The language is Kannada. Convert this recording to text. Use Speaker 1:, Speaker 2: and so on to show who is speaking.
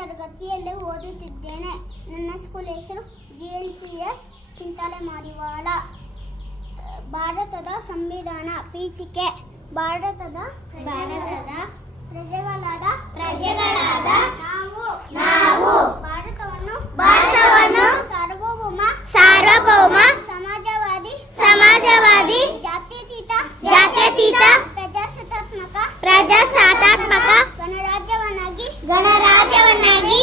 Speaker 1: ತರಗತಿಯಲ್ಲಿ ಓದುತ್ತಿದ್ದೇನೆ. ನನ್ನ ಸ್ಕೂಲ್ ಹೆಸರು G L P S Chintale Madiwala ಭಾರತದ ಸಂವಿಧಾನ ಪೀಠಿಕೆ. ಭಾರತದ ಭಾರತದ ಪ್ರಜೆಗಳಾದ ಪ್ರಜೆಗಳಾದ ಗಣರಾಜ್ಯವನ್ನಾಗಿ